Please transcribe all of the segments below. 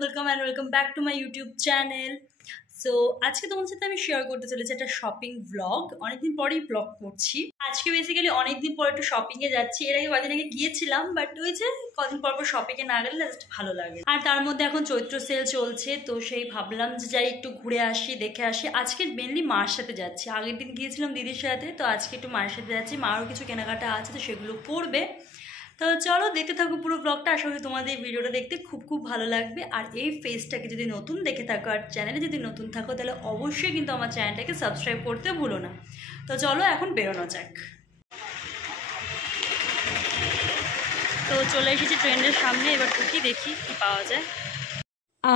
welcome and welcome back to my YouTube channel. So আজকে তোমার সাথে আমি শেয়ার করতে চলেছি একটা শপিং ব্লগ। অনেকদিন পরেই ব্লগ করছি। আজকে বেসিক্যালি অনেকদিন পর একটু শপিংয়ে যাচ্ছি। এর আগে কদিন আগে গিয়েছিলাম, বাট ওই যে কদিন পর শপিংয়ে না গেলে জাস্ট ভালো লাগে। আর তার মধ্যে এখন চৈত্র সেল চলছে, তো সেই ভাবলাম যে যাই একটু ঘুরে আসি, দেখে আসি। আজকে মেনলি মার সাথে যাচ্ছি। আগের দিন গিয়েছিলাম দিদির সাথে, তো আজকে একটু মায়ের সাথে যাচ্ছি। মারও কিছু কেনাকাটা আছে, তো সেগুলো করবে। তো চলো দেখতে থাকো পুরো ব্লগটা। আশা করি তোমাদের এই ভিডিওটা দেখতে খুব ভালো লাগবে। আর এই ফেসটাকে যদি নতুন দেখে থাকো আর চ্যানেলে যদি নতুন থাকো, তাহলে অবশ্যই কিন্তু আমার চ্যানেলটাকে সাবস্ক্রাইব করতে ভুলো না। তো চলো এখন বেরোনো যাক। তো চলে এসেছি ট্রেন্ডের সামনে, এবার টুকি দেখি কি পাওয়া যায়।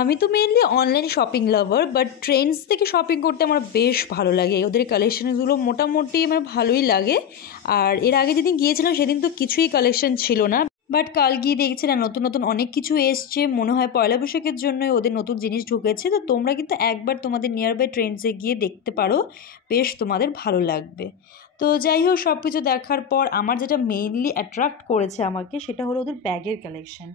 আমি তো mainly online shopping lover, but Trends থেকে শপিং করতে আমার বেশ ভালো লাগে। ওদের কালেকশনগুলো মোটামুটি আমার ভালোই লাগে। আর এর আগে যেদিন গিয়েছিলাম সেদিন তো কিছুই কালেকশন ছিল না, বাট কাল গিয়ে দেখছি না নতুন নতুন অনেক কিছু এসছে। মনে হয় পয়লা বৈশাখের জন্যই ওদের নতুন জিনিস ঢুকেছে। তো তোমরা কিন্তু একবার তোমাদের নিয়ার বাই ট্রেন্ডসে গিয়ে দেখতে পারো, বেশ তোমাদের ভালো লাগবে। তো যাই হোক, সব কিছু দেখার পর আমার যেটা মেইনলি অ্যাট্রাক্ট করেছে আমাকে, সেটা হলো ওদের ব্যাগের কালেকশন।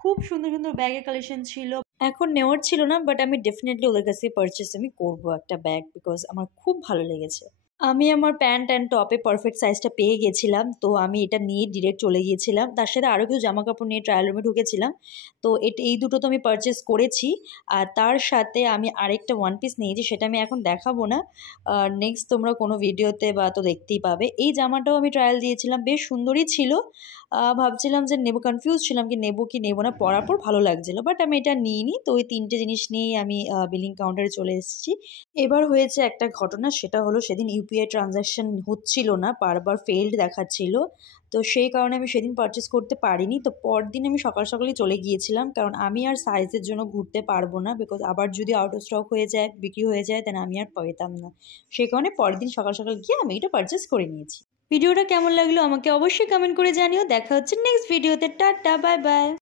খুব সুন্দর সুন্দর ব্যাগের কালেকশন ছিল। এখন নেওয়ার ছিল না, বাট আমি ডেফিনেটলি ওদের কাছে পারচেস আমি করবো একটা ব্যাগ, বিকজ আমার খুব ভালো লেগেছে। আমি আমার প্যান্ট অ্যান্ড টপে পারফেক্ট সাইজটা পেয়ে গেছিলাম, তো আমি এটা নিয়ে ডিরেক্ট চলে গিয়েছিলাম। তার সাথে আরও কিছু জামা কাপড় নিয়ে ট্রায়াল রুমে ঢুকেছিলাম। তো এই দুটো তো আমি পারচেস করেছি। আর তার সাথে আমি আরেকটা ওয়ান পিস নিয়েছি, সেটা আমি এখন দেখাবো না। নেক্সট তোমরা কোনো ভিডিওতে বা তো দেখতেই পাবে। এই জামাটাও আমি ট্রায়াল দিয়েছিলাম, বেশ সুন্দরই ছিল। ভাবছিলাম যে নেবো, কনফিউজ ছিলাম কি নেবো না, পরার পর ভালো লাগছিলো, বাট আমি এটা নিইনি। তো ওই তিনটে জিনিস নিয়েই আমি বিলিং কাউন্টারে চলে এসেছি। এবার হয়েছে একটা ঘটনা, সেটা হলো সেদিন ইউপিআই ট্রানজ্যাকশন হচ্ছিল না, বারবার ফেইল্ড দেখাচ্ছিল। তো সেই কারণে আমি সেদিন পারচেস করতে পারিনি। তো পরদিন আমি সকাল সকালই চলে গিয়েছিলাম, কারণ আমি আর সাইজের জন্য ঘুরতে পারবো না, বিকজ আবার যদি আউট অফ স্টক হয়ে যায়, বিক্রি হয়ে যায়, তাহলে আমি আর পেতাম না। সেই কারণে পরের দিন সকাল সকাল গিয়ে আমি এটা পারচেস করে নিয়েছি। ভিডিওটা কেমন লাগলো আমাকে অবশ্যই কমেন্ট করে জানিও। দেখা হচ্ছে নেক্সট ভিডিওতে। Tata, bye bye.